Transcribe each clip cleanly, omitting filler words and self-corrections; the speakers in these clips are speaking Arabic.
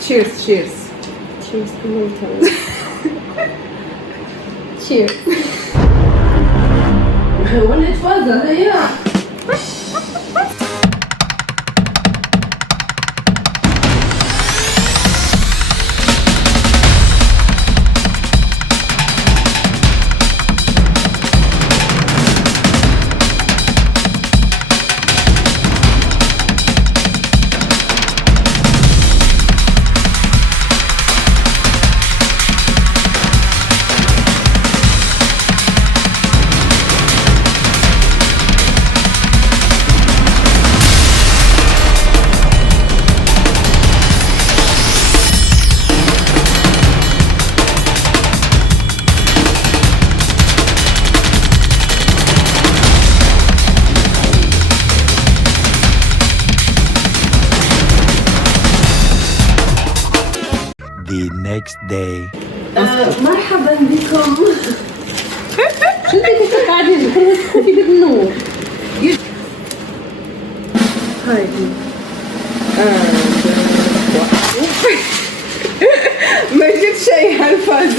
تشيرز تشيرز تشيرز تشيرز. ولا تفضل هي. The next day. مرحبا بكم. شو انتوا قاعدين في النور؟ هاي ما جبت شيء هالفاز.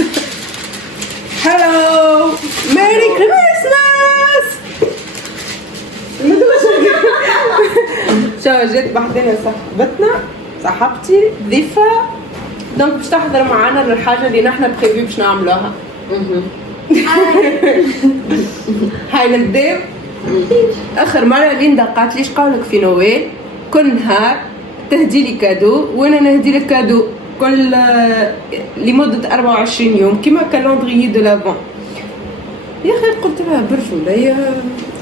هلو ميري كريسماس. شو جيت بحضنا صاحبتنا صاحبتي ضيفة دونك باش تحضر معنا الحاجة اللي نحنا بخيبي باش نعملوها. هاي نبداو. اخر مرة ليندا قالت ليش قولك في نويل كل نهار تهدي لي كادو وانا نهدي لك كادو كل لمدة 24 يوم كيما كالندريي دو لافون. يا اخي قلت لها برجولة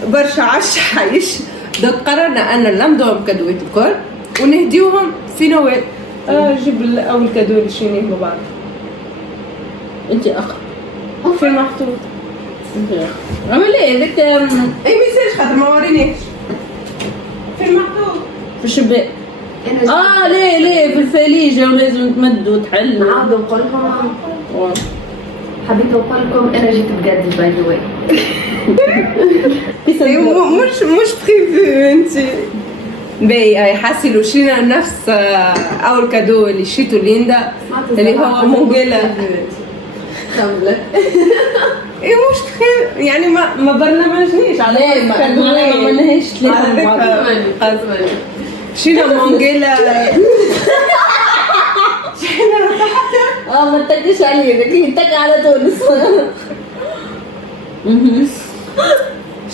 برشا عش حيش دونك قررنا ان نلمدوهم كادوات الكل ونهديوهم في نويل. جيب اول كادو اللي شينيه بعض. انت اخ في المحطوط. عمل ايه ذاك اي ميساج خاطر ما ورينيش في المحطوط في الشباك. ليه في الفليجة ولازم تمد وتحل. نعاود نقول لكم حبيت نقول لكم انا جيت بجد باي ذا واي. مش بريفو انت باهي. حاسي لو شرينا نفس اول كادو اللي شريته ليندا اللي هو مونجيلا كملت. ايه مش خير يعني ما برنامجنيش على ما منهاش ثلاثة شرينا مونجيلا. ما تتكش عليه ذاك يتك على تونس.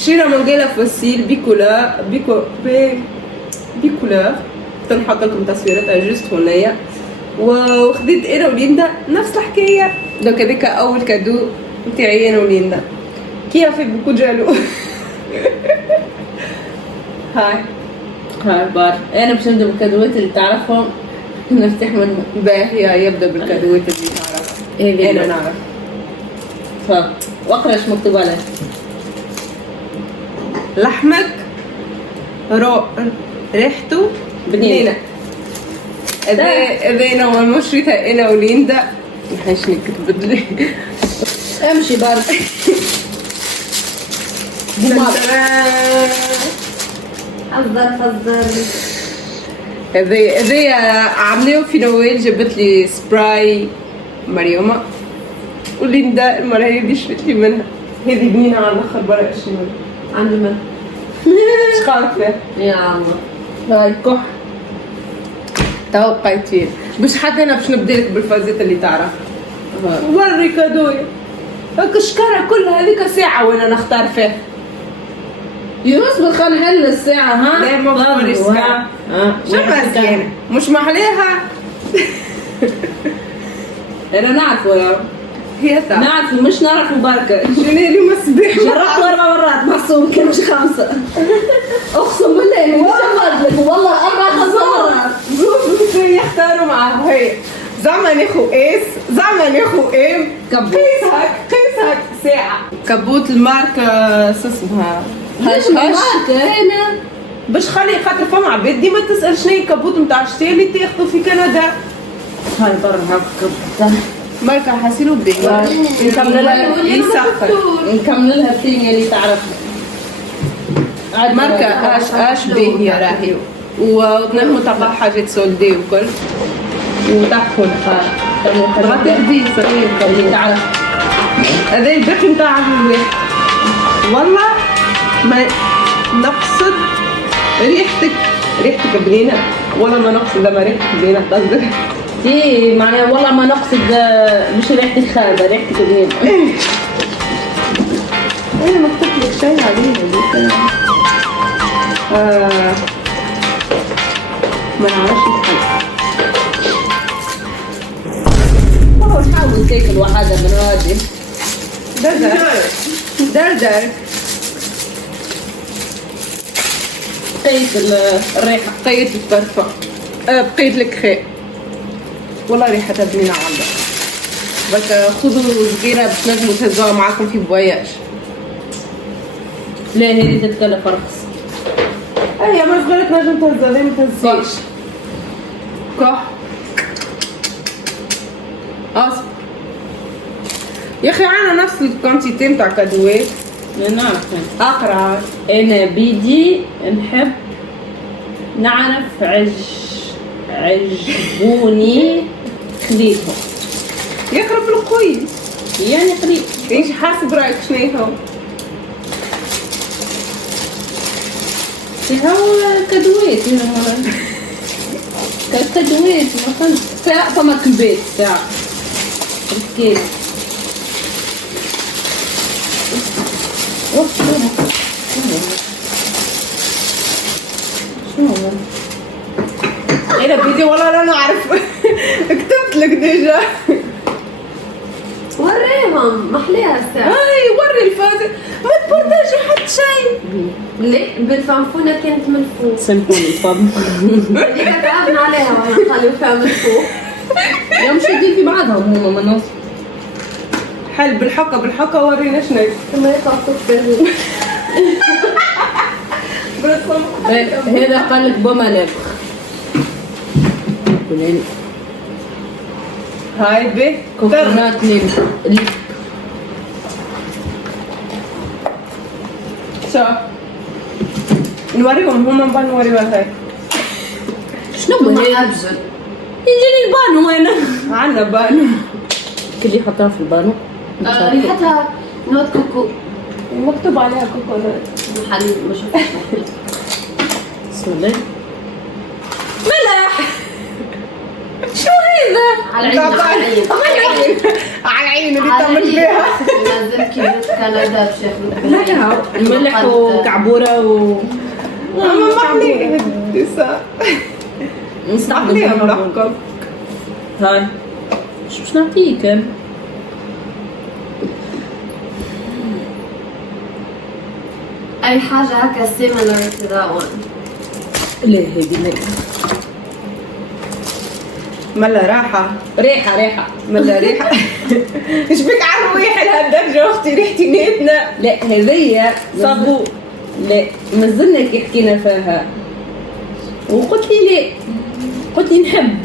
شرينا مونجيلا فوسيل بكولور تنحط لكم تصويراتها جوست هنايا وخديت انا وليندا نفس الحكايه. دونك هذاك اول كادو نتاعي انا وليندا كيف في بوكو جالو. هاي بار انا باش نبدا بالكادوات اللي تعرفهم نرتاح منهم. باهي يبدا بالكادوات اللي تعرفها. انا نعرف. واقرا ايش مكتوب عليه. لحمك ريحته بنينة. اذا انا اول ما شريتها انا وليندا نحيش نكتب لي امشي بارك. حذر هذي عملوه في نويل. جابت لي سبراي مريومة وليندا المرة هذي شريت لي منها. هذي بنينة على الاخر برا 20 عندي من ايش قالت فيها؟ يا الله. هاي كح توقعتين مش حتى انا باش نبدالك بالفازات اللي تعرف. وري كادويا هاك الشكارة كلها هذيك ساعة وانا نختار فيها. يصبر خلينا نحل الساعة. ها لا ما بوري الساعة. شو مزيانة مش محليها. انا نعرفه يا رب. هي تعرف نعرفه مش نعرفه بركة. شنو اللي مسبح جربت 4 مرات محسوب كان مش 5. اقسم بالله والله 4 مرات. زوز يختاروا معاه. هي زعما ناخو قيس زعما ناخو ام قيسك ساعة كبوت الماركة شو اسمها هاش انا باش خلي خاطر فما عباد ديما تسأل شنو هي الكبوت نتاع الشتاء اللي تاخذوا في كندا. هاي برا هاك ماركة حاسيلو بيه نكمل لها يسخن نكمل لها الثانية اللي تعرفها. ماركة اش بيه يا راهي وتنجموا تلقاو حاجات سولدي وكل. وتحفل بغا تهدي صغير تعرف هذا الباقي نتاع الواحد والله ما نقصد ريحتك بنينة والله ما نقصد لما ريحتك بنينة قصدك دي معناها والله ما نقصد مش ريحتك خايبة ريحتك بنينة. انا ما قلت لك شيء عليها ما نعرفش هو حاول تاكل واحدة من هذه دردر قيت الريحة بقيت البرفان بقيت الكخي والله ريحتها بنينة عالله برك خذوا صغيرة باش نجموا تهزوها معاكم في بواياج. لا هذه تتكلف أرخص. اي ما صغيرة تنجم تهزها ليه ما تهزيش كح اصبر يا اخي عنا نفس الكونتيتي نتاع كادوات. نعرف اقرا أنا بيدي نحب نعرف عجبوني خليتهم يقرب القوي يعني قريب. ايش حاسب رايك شنو هو كدويت كدويت مثلا ساعة فما كبيت ساعة ركيت شنو انا بيدي والله لا نعرف كتبت لك ديجا وريهم محليها الساعة. هاي وري الفازة ما تبرداش حد شيء ليه بالفنفونة كانت من فوق. سامحوني تفضل. هذيك تعبنا عليها وانا نخليو فيها من فوق. يوم شادين في بعضهم هما من نص. حل بالحقة ورينا شنو ثم يقع فوق هذا قال لك بملاك. هاي به كوكونات لب شو نوريهم هما من بعد نوريهم هاي شنو ثم هذا؟ أبجل. يجيني البانو انا. عنا بانو كلي حطها في البانو. ريحتها نوت كوكو. مكتوب عليها كوكونات محل ما شفتش. بسم الله. ملح شو هذا؟ على العين على العين اللي تعمل فيها لازم كيلو كندا بشكل ملح وكعبورة اما محلي لسه محلي ملحقة هاي شو باش نعطيك؟ أي حاجة هكا similar to that one. لا هذه لا. ملا راحة ريحة ملا ريحة ايش بك على الريحة لهالدرجة اختي ريحتي نيتنا. لا هذيا صابون. لا مازلنا كي حكينا فيها وقلت لي لا قلت لي نحب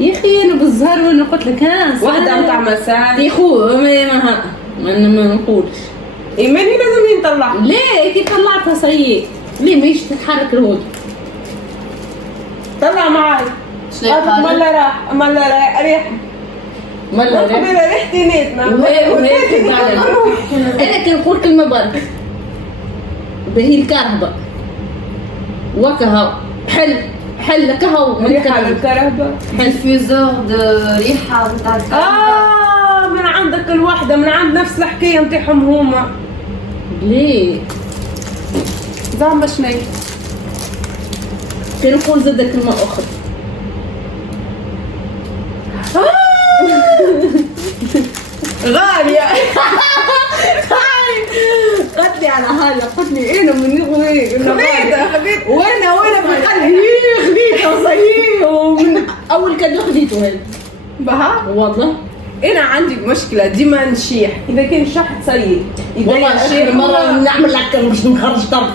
يا اخي انا بالزهر وانا قلت لك ها واحدة متاع مساج يا خو ما نقولش ايماني لازم ينطلع ليه كي طلعتها سيء ليه ماهيش تتحرك الهود طلع معاي شنو قال؟ ملا ريحة ملا قبيلة ريحتي نيتنا وهي انا كي نقول كلمة برك هي الكرهبة وكهو حل كهو من ريحة الكرهبة الكرهبة ديفيوزور دو ريحة متاع الكهرباء. من عندك الوحدة من عند نفس الحكاية نتاعهم هما ليه زعما شنو كي نقول زاد كلمة أخرى غالية قلت لي على هذا قلت لي انا من خذيت وانا بقلبي خذيته صحيح ومن اول كادو خذيته هذا بها والله انا عندي مشكلة ديما نشيح اذا كان شحت سيء والله شيء مرة نعمل لك باش نخرج طرف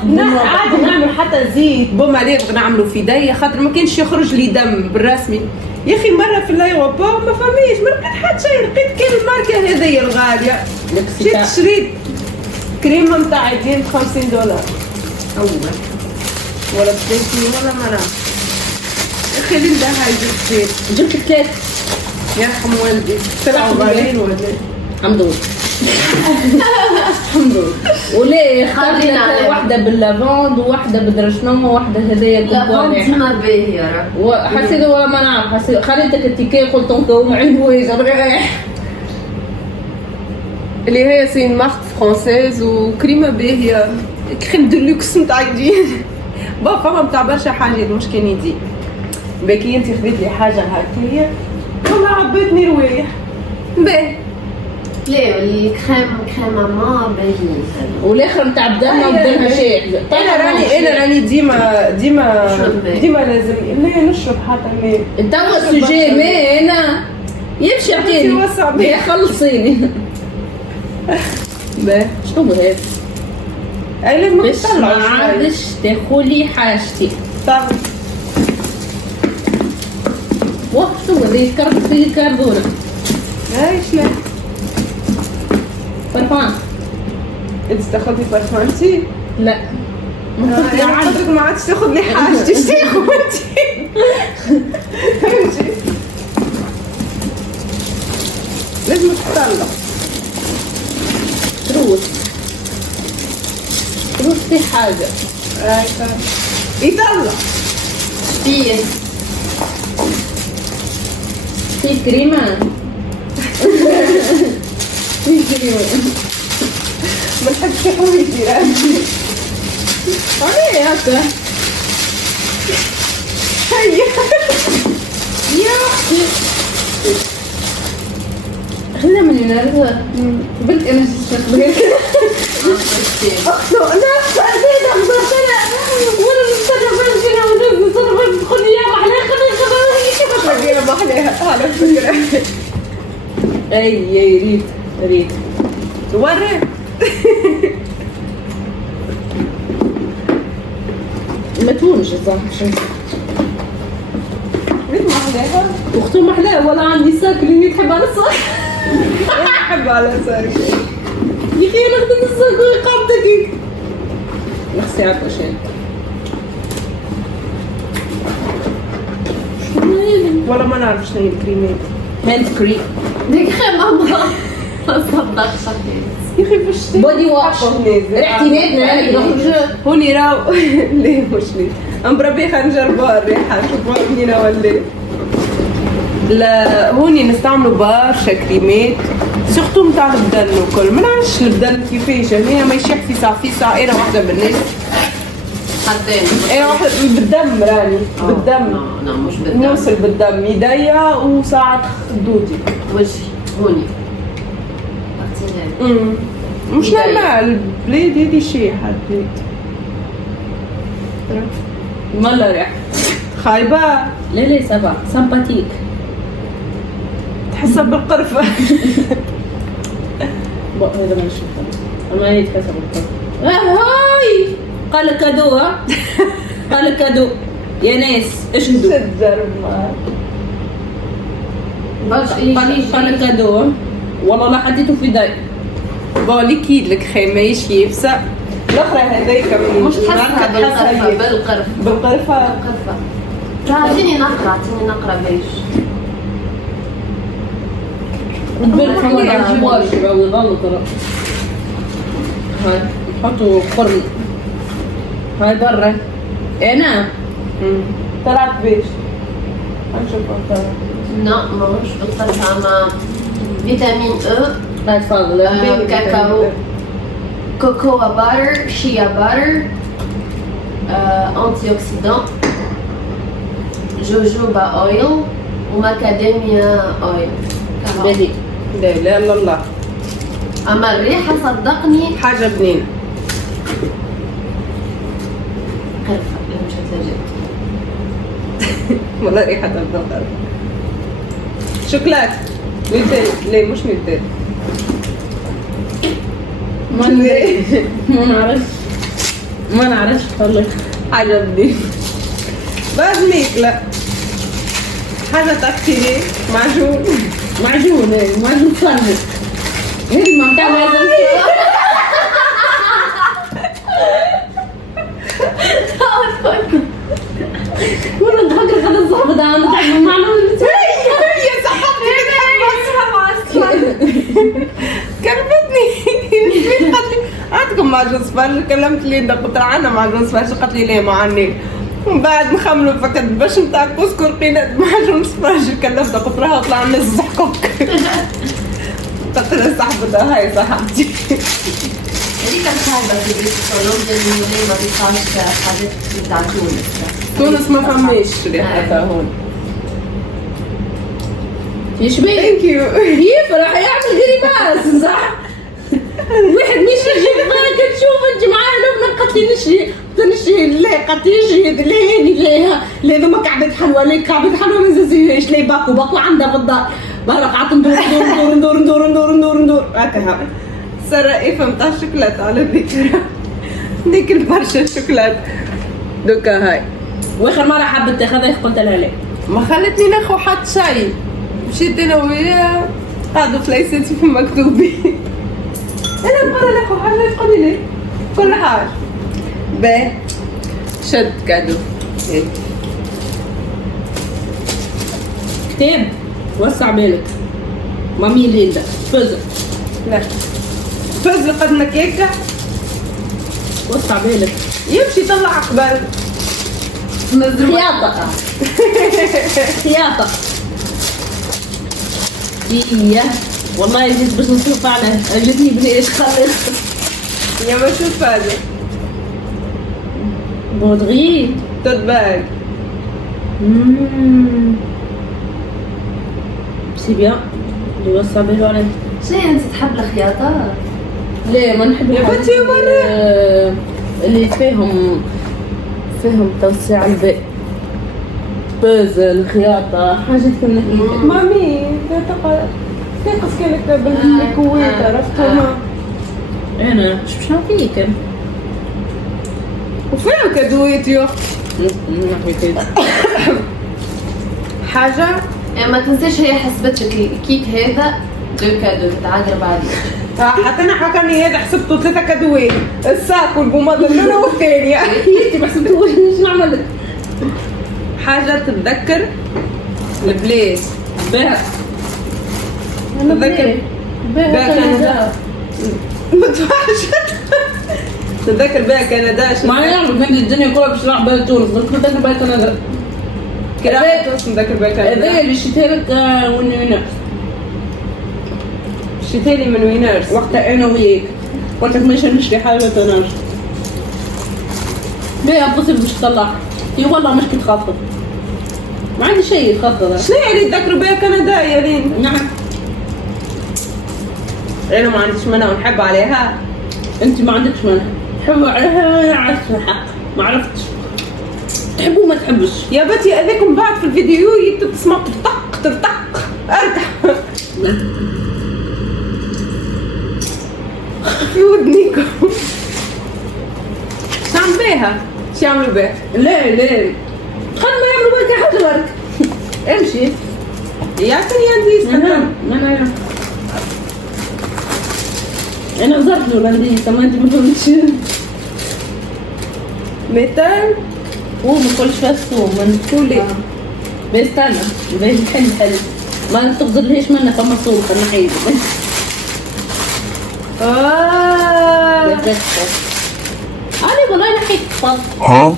عادي نعمل حتى زيت بوما ليفغ نعملو في يدي خاطر ما كانش يخرج لي دم بالرسمي يا اخي مرة في الايروبور ما فماش ما لقيت حتى شيء لقيت كان الماركة هذيا الغالية مشيت شريت كريمة متاع يدين $50 اول ولا ب30 ولا ما نعرف خلي ندهها يجيب جبت 3 يرحم والدي طلعوا غاليين ولا الحمد لله. الحمد لله. وليه اخترت خلينا لك عليه. واحدة باللافند وواحدة بدرشنو وواحدة هدية لا كوكوان فهمت ما باهية راه. وحسيت والله ما نعرف حسيت خليتك التيكي قلت نكون عندويز الريح اللي هي سي مارك فرونسيز وكريمه باهيه كريم دو لوكس نتاع الجين با فما نتاع برشا حاجات مش كان يدي باكي انت خديت لي حاجه هكايا والله عبيتني روايح باهي لا الكريم ما باهيين. والاخر نتاع بدلنا وبدلها شيء انا راني ديما نشرب ماء. ديما لازم لا نشرب حتى ماء توا السوجي ما انا يمشي عطيني وسع بيه. خلصيني باهي شنو هذا اي لازم باش ما نطلع شوية. عادش تاخولي حاجتي صافي واه شنو هذا يتكرر في الكربونه هاي شنو فرفان انت تاخذي بارفانتي لا ما كنت انا عارفة. قصدك ما عادش تاخذ لي حاجتي ايش تاخذ انت فهمتي لازم تطلع تروس في حاجه هاي يطلع فيه في كريمه في كريمه ما نحبش حوايجي راني عليه هكا هيا يا اختي خلينا من هنا قبلت انا شكلي اختو انا بعدين اخذ سنه وانا نستنى فين ونزل صرفت تدخل لي يا محلاه خلينا شغاله محليها على فكره اي ريت وري ما تونش الظاهر ريت محليها اختو محلاه ولا عندي ساك اللي تحب على الساك نحب على ساك يا اخي انا خدت الساك وقعدتك هيك نفسي عارفه شيء ولا ما نعرف شنو هي الكريمات هاند كريم ديك ماما ما صدقش يا اخي باش بودي واش ريحتي نادنا نخرج هوني راو ليه مش ليه ام بربي خلينا نجربوها الريحه نشوفوها بنينه ولا لا هوني نستعملوا برشا كريمات سورتو نتاع البدن وكل ما نعرفش البدن كيفاش هنا ما يشيح في ساعه انا واحده بالناس حتى انا واحده بالدم راني بالدم لا مش بالدم نوصل بالدم يديا وساعات خدودي وجهي هوني عرفتي مش يديا. نورمال البلاد هادي شيحه البلاد مالا ريحه خايبه لا سافا سامباتيك تحسها بالقرفه هذا ما نشوفه ما يتحسب القرف هاي قال كادو ها قال كادو يا ناس اشهدوا شجر ما قال كادو والله لا حطيته في داي بون ليكيد الكريم ماهيش يابسه الاخرى هذيك من مش تحسها بالقرفة بالقرفة بالقرفه اعطيني نقرا باش بالك ما يعجبوهاش يغلط ترى هاي نحطوا قرن هاي برا انا طلعت بيش نشوفها طلعت لا ماهوش بالقرفة مع فيتامين هاي تفضل كاكاو كوكوا باتر شيا باتر انتي اوكسيدان جوجوبا اويل وماكاديميا اويل بدي لا لا لا لا اما الريحة صدقني حاجه بنينه قرفة مش هتلاقي والله ريحتها بالقرفه شوكولات نوتيلا لا مش نوتيلا ما نعرفش والله حاجه بنينه بازميك لا حاجه تكتيري معجون معجون صنع هذه ما بتاع لازم والله نفكر خلينا نصاحب معجون سبارج، كلمت ليندا قلت لها عندنا معجون سبارج، قالت لي لا ما عندناش. ومن بعد نخملوا فكت باش نتاع كسكر لقينا معجون سبارج، كلفتها قلت لها طلع لنا الزحكوك. قلت لها صاحبتها هاي صاحبتي. هذيك الصعبة في الصالون اللي ما بيطلعش حاجات بتاع تونس. تونس ما فماش ريحتها هون. يشبه ثانك يو. كيف راح يعمل غريباس صح؟ واحد مش يجي معاك تشوف انت معاه لبنى قالت لي نشي لا قالت لي نشي لا هاني لا ذوما كعبة حلوى لا كعبة حلوى ما نزيدش لا باكو عندها في الدار برا قعدت ندور هكا الرئيفة متاع الشوكولاتة على الذكرى. ديك البرشا الشوكولاتة دوكا هاي. واخر مرة حبت تاخذها قلت لها لا ما خلتني ناخذ حتى شاي، مشيت انا وياه قعدوا في ليستي في مكتوبي. انا نبغى ناخذ حاجة تقولي لي كل حاجة. باهي شد كادو. هيك. كتاب وسع بالك مامي ليندا فزر لا فز قد كيكة وسع بالك يمشي طلع قبل خياطة خياطة هي والله جيت باش نشوف على عجبني بلي ايش خلص يا ما شوف هذا بودغي تطباق. سي بيان اللي وسع باله عليه شنو انت تحب الخياطة؟ ليه ما نحب يا الحاجات بنتي مرة. اللي فيهم توسيع البيت بازل خياطة حاجات كنا مامي لا تقل تنقص كانك بالكويت عرفتها. انا مش نعطيك وفين كادويت يا حاجة. يعني ما تنساش هي حسبت لك الكيت هذا دو كادو تتعاقر بعدين. حتى انا حكاني هذا حسبته 3 كادويت، الساك والبوماضة الاولى والثانية. انت ما حسبتوش شنو نعمل لك حاجة تتذكر البلايص. باه تتذكر بها كندا. ما تفعلش. تتذكر بها كندا شنو؟ ما نعرف نقل الدنيا كلها باش نروح بها تونس بس كنت نذكر بها كندا كراهية نتذكر بها هذايا كندا. اللي شريتها لك وين شريتها لي من وينرز. وقتها انا وياك قلت لك ماشي نشري حاجه انا بيها بوسيبل باش تطلع اي والله مش بتخاطر ما عندي شيء يتخاطر شنو اللي تذكروا بها كندا يا لين؟ نعم انا ما عنديش منها ونحب عليها. انت ما عندكش منها تحبوا عليها عرفت الحق ما عرفتش تحبوا ما تحبش يا بنتي هذاك من بعد في الفيديو تسمع طق ترتق ارتاح في ودنيكم. شو عم بيها؟ شو يعملوا بيها؟ لا خل ما يعملوا بك حاجه برك امشي يعطيني هنديس انا زرت الهولندية ما انت ما فهمتش ميتال وما تقولش فيها الصوم ما كولي. بيستنى باش حل ما تغزلهاش منها فما صوم خلنا نحيد علي والله نحيد فضل Huh?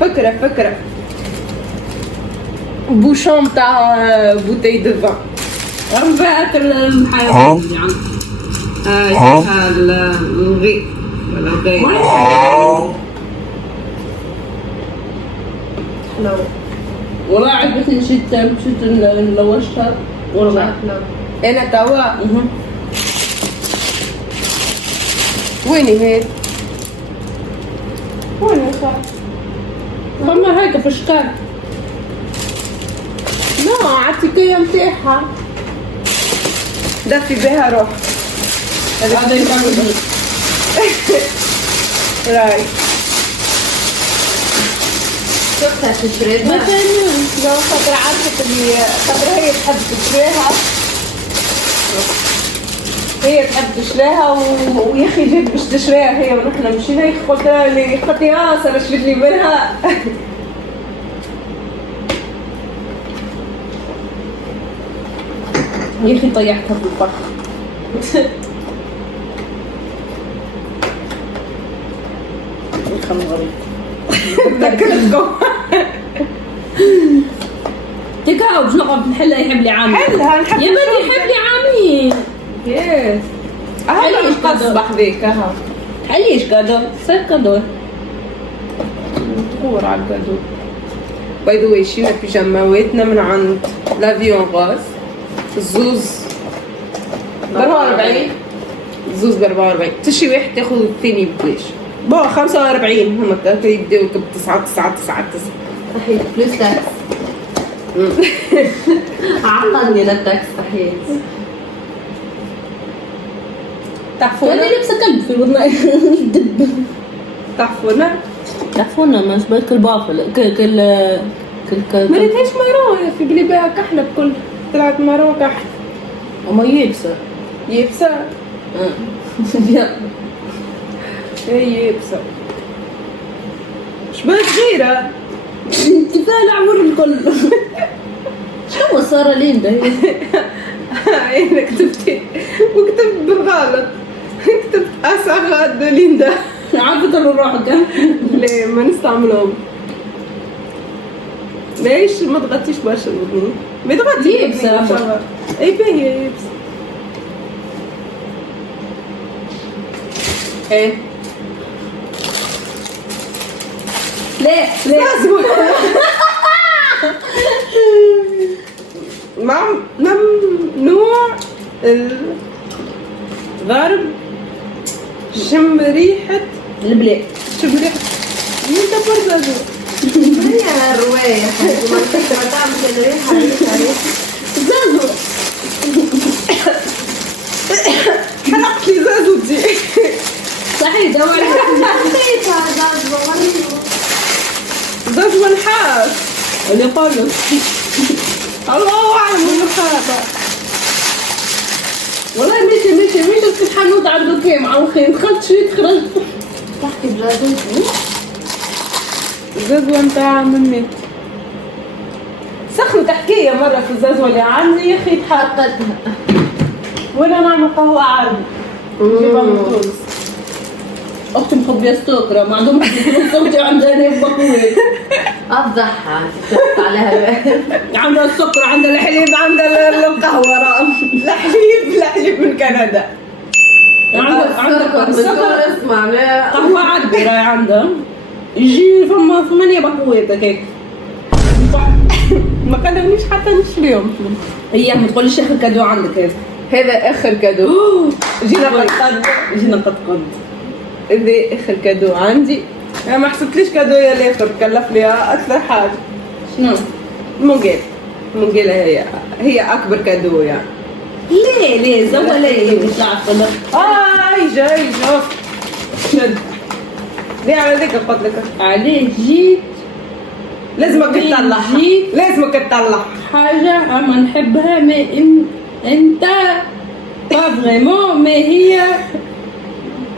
فكرة بوشون تاع بوتي دو فان. ربعت الحيوان اللي عندك هاي الغي ولا الغي. حلو. والله عجبتني مشيت لوشتها ورجعت انا توا ويني هي؟ وين وصلت؟ فما هيك في الشكال لا عالتكية متاعها دفي بها روح. هذا يكمل بيه راي شفتها ما تشربها؟ فهمنيش لو خاطر عرفت اللي خاطر هي تحب تشريها، هي تحب تشريها ويا اخي جيت باش تشريها هي ونحن مشينا هيك قلت لها انا شريت لي منها. يا اخي طيحتها في الفرق خلنا نغرب. ذكرتكم. تكاو باش نقعد نحلها يحب لي عامين. حلها نحب يا بني يحب لي عامين. يس. هذا مش قصبح ذيك ها. تعليش كادو، صير كادو. ندور على الكادو. باي ذا واي شينا بيجاماواتنا من عند لافيون غاز. الزوز ب 44. الزوز ب 44. تشي واحد تاخذ الثاني ببلاش. بون 45 هما يبداوك ب 9 9 9 9. صحيح فلوس تاكس. عقدني للتاكس صحيح. تعرفونا؟ انا لابسه كلب في الوضع. دب. تعرفونا؟ تعرفونا ما شبه كل بافل كل ما ريتهاش مارون في قلبها كحلة بكل طلعت مارون كحل. وما يبسه. يبسة. هي يبسة. شبه صغيرة. كفايه العمر الكل. شو صار لين ده؟ انا كتبت وكتبت بالغلط. كتبت اسعد ليندا. عرفت روحك. ليه ما نستعملهم؟ ليش ما تغطيش برشا الودنين؟ ما تغطي يبسة. اي باهي يبسة. ايه ليه لازم ممنوع الضرب. شم ريحة البلاء. شم ريحة انت برضه هي الرواية ما فيك ما تعمل ريحة. زازو. حرقت لي زازوتي. صحيح دور. زازو نحاس اللي قالوا الله اعلم النحاسة. والله ماشي في الحانوت عنده كام عوخين دخلت شريت خرجت. تحكي بلادو. الزازوة نتاع ممي سخنت حكاية مرة في الزازوة اللي عندي يا أخي تحرقتها وأنا نعمل قهوة عربي نجيبها من تونس. اختي مخبيه ستوكرة ما عندهم حد يكون صوتي عندها هنا بقوي. افضحها تحط عليها. عندها السكر عندها الحليب عندها القهوة الحليب من كندا. عندها السكر اسمع لا قهوة عربي راهي عندها يجي فما 8 بقويات هيك. ما قدمنيش حتى نشريهم. هي ما تقوليش اخر كادو عندك هذا. هذا آخر كادو. جينا قد هذا آخر كادو عندي. أنا ما حسبتليش كادو يا الآخر كلف لي أكثر حاجة. شنو؟ مونجيل هي أكبر كادو يعني. ليه زوا ليه مش عارفة. جاي شد. ليه على ذيك قلت لك عليه جيت لازمك تطلع حاجة أما نحبها ما أنت با فريمون ما هي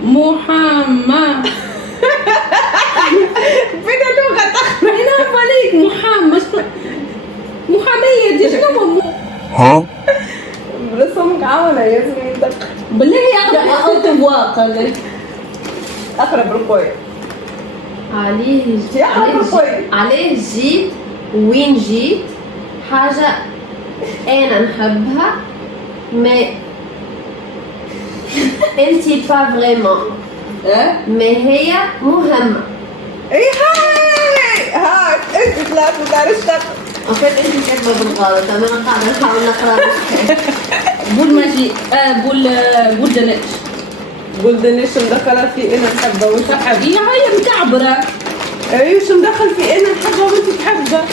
محمد. فين اللغة تخمى ما نعرف عليك محامية دي شنو Huh? رسمك عاونة يا زميلتك. بالله أقرأ أوت واقع أقرب القوي. عليه جيت وين جيت حاجة أنا نحبها ما أنتي با فريمون ما هي مهمة. إيه هاي أنت طلعت مدارستك. أوكي أنتي كاتبة بالغلط أنا قاعدة نحاول نقرأ. بول ماشي بول دنش. بلدنش مدخلة في أنا نحبها وأنت حبها. هي مكعبرة. ايش مدخل في أنا نحبها وأنت تحبها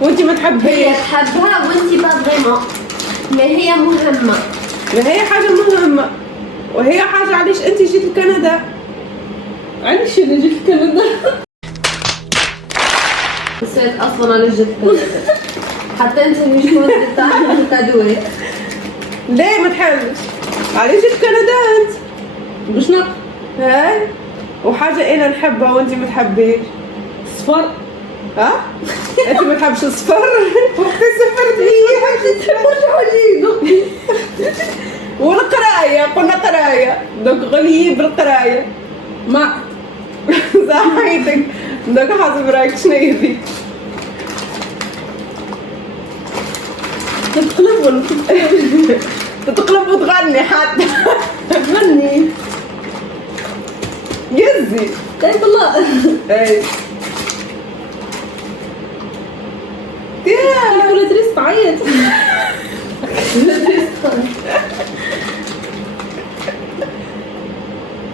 وأنت ما هي تحبهاش. تحبها وأنتي با فريمون ما هي مهمة. ما هي حاجة مهمة وهي حاجة علاش أنت جيت لكندا. علاش أنا جيت كندا؟ نسيت أصلا أنا جيت كندا حتى أنت مش كنت تعمل كادوات. ليه ما تحبش؟ علاش جيت كندا أنت؟ باش نقرأ هاي وحاجة أنا نحبها وأنت ما تحبيش. صفر. ها؟ أنت ما تحبش الصفر؟ وقت سافرت هي والقراية قلنا قراية دوك غنية بالقراية ما صحيتك بدك حسب رايك شنو يبي تتقلب ولا تتقلب؟ تتقلب وتغني حتى غني يزي كيف الله. اي يا ولا تريس تعيط.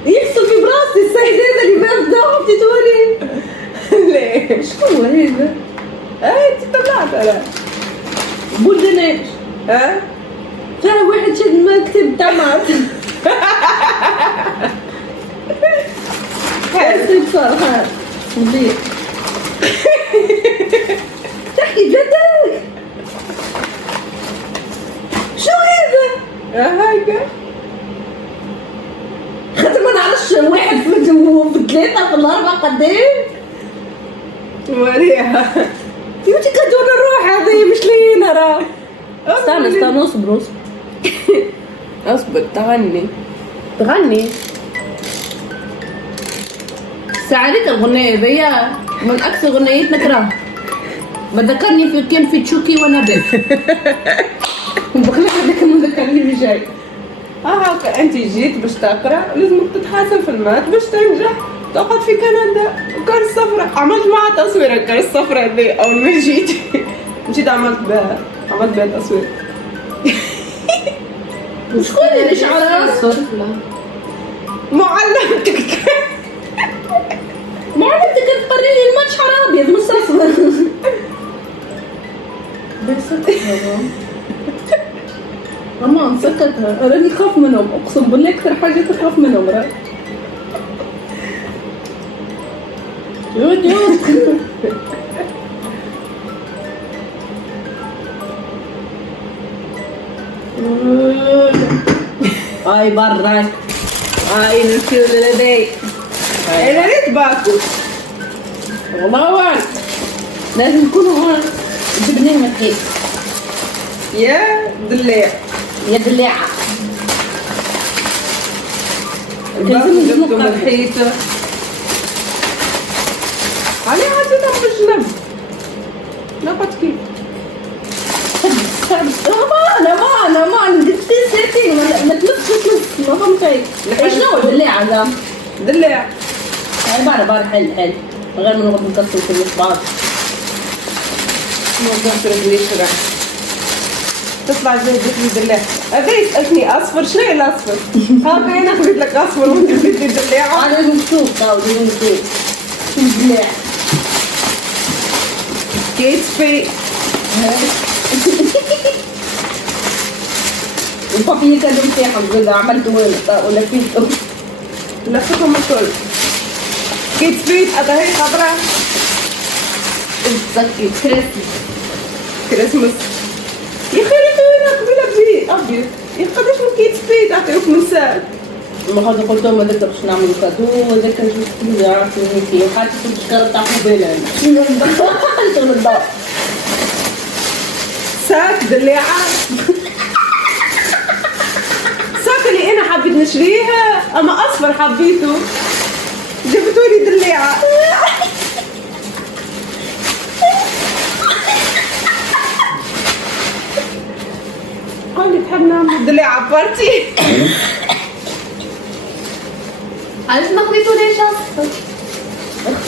يحصل في براسي السيد هذا اللي بابدا حطيتولي. ليش؟ شو هذا؟ اي انت طلعت انا بولدناش ها فيها واحد شد مكتب تمعت. حسيت صراحة مضيق. تحكي جدك شو هذا؟ هيك خاطر ما نعرفش واحد في ثلاثة في الأربعة قدام. وريها يوتي كدون الروح هذه مش لينا راه. استنى اصبر اصبر تغني ساعدتك الغنية ذي من أكثر غنيات نكرهها. بذكرني كان في تشوكي وأنا بس. بخليك هذاك ما ذكرني بشيء. هاكا انت جيت باش تقرا لازمك تتحسن في المات باش تنجح تقعد في كندا وكان الصفرة عملت معها تصوير كان الصفرة دي اول ما جيت عملت بها تصوير وشكون اللي شعره أصفر؟ معلمتك معلمتك تقري لي الماتش شعره أبيض مش أصفر. بس ماما سكتها راني خاف منهم اقسم بالله اكثر حاجه تخاف منهم راه. يوت هاي برا هاي نسيو لدي انا ريت باكو والله وين لازم يكونوا هون جبنين مكيك يا دليع يا دلاعة. لازم جبتو من الحيطة علي عادتهم بالجنب نقعد كيف انا قلت ساكتين ما تلفش ما فهمت شنو دلاعة ذا دليع هاي بار حل غير ما نقعد نكسر في بعض. ما ترجليش راه تطلع زي بيت دليع هذا يسألني اصفر شنو هي الاصفر هاكا انا خذيت لك اصفر وانت خذيت لي دليعة انا لازم نشوف لازم نشوف شو دلاع كيت في البابي كان مفتاح الزبدة عملته ولا فيته لفتهم الكل كيت سبيت هي خضرا تذكري كريسماس يا اخي ريتو هنا قبيله بزيت ابيض يا قداش من كيت سبيت عطيوك مساء ما خاطر قلت لهم هذاك باش نعملوا كادو وهذاك جوست عرفتوا هيك وحتى كنت شكرت تاع قبيله انا شغل الضوء ساك دليعة ساك اللي انا حبيت نشريها اما اصفر حبيته جبتولي دليعة قولي تحب نعمل دليعة بارتي علاش ما خديتو ليش اصفر؟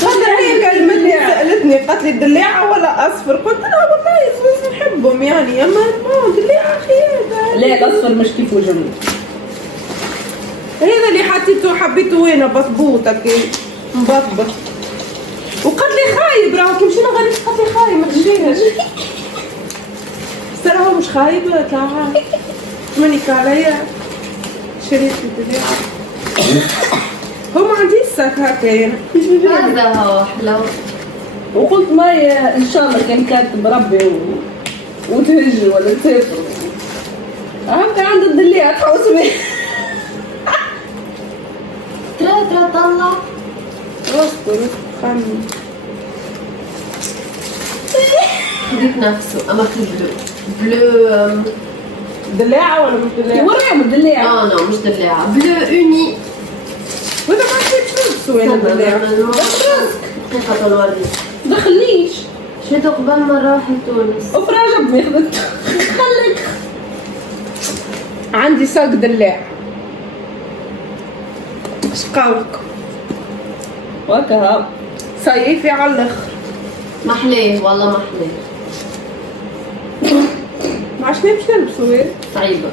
خاطر هي كلمتني سألتني قالت لي دليعة ولا اصفر قلت لها والله زوز نحبهم يعني اما ما دليعة خير لا الاصفر مش كيف وجهي هذا اللي حطيته حبيته وين مضبوط هكا مبطبط وقال لي خايب راهو كي مشينا غادي قال لي خايب ما تجيهاش بس راهو مش خايب طلع مانيك عليا شريت الدليعة هو ما عنديش ساك هكا هذا هو حلو. وقلت مايا ان شاء الله كان كاتب ربي وتهج ولا تسافر هكا عند الدليعة تحوس بيه ترى طلع اصبر خمن خديت نفسه اما خديت بلو دلاعة ولا مش دلاعة؟ وريهم الدليعة نو مش دلاعة بلو اوني وإذا ما عندك فلوس سوينا بالله. دقيقة الوريد. دخلنيش شفتو قبل ما راحت تونس. وفرا عجبني خذت خليك. عندي ساق دلاع. شقاولك وكها صيفي على الاخر. محلاه والله محلاه. ما عرفش باش نلبسو غير. صعيبة.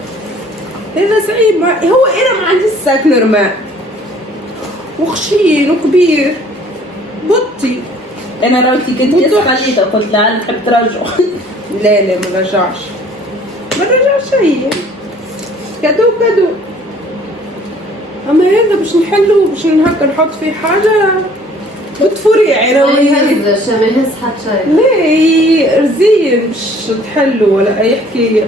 هذا صعيب. هو انا ما عنديش ساك نورمال وخشين وكبير بطي. انا راوتي كنت خليتها قلت لها تحب ترجع. لا لا ما رجعش هي كادو كادو. اما هذا باش نحلو باش هكا نحط فيه حاجه بتفريع ما يهزش ما يهز حتى شيء. لا هي رزين مش تحلو ولا اي حكايه.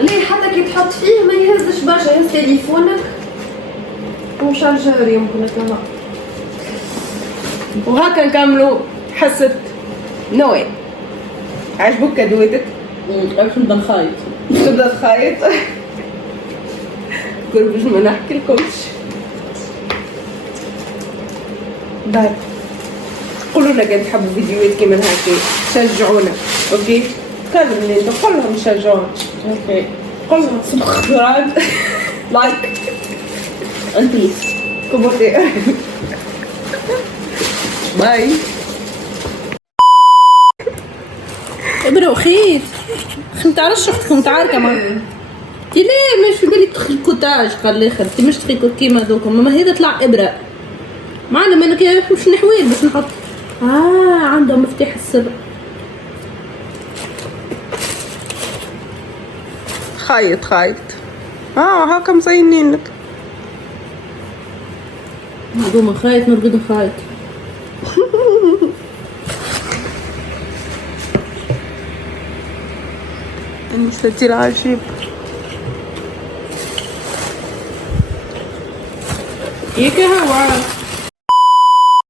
ليه حتى كي تحط فيه ما يهزش برشا. يهز تليفونك وشارجر يمكن لك. وهكا نكملوا حصه نوي. عجبك كادوتك؟ باش نبدا نخايط. تبدا تخيط. قول باش ما نحكي لكمش. باي قولوا لنا كان تحبوا فيديوهات كيما هكا شجعونا. اوكي كلم اللي انتو قولهم شجعونا. اوكي قولهم سبسكرايب لايك انتي كومنتي. باي. ابره وخيط متعرفش اختكم تعاركه مع تي ليه مش في بالي تريكوتاج قال لي خير تي مش تريكوت كيما دوكم. ما هذا طلع ابره معلم انا كي مش نحويل باش نحط. عندهم مفتاح السر. خايط هاكا مزينينك. هذوما خايط نرقد خايط. المستطيل عجيب. ياك هوا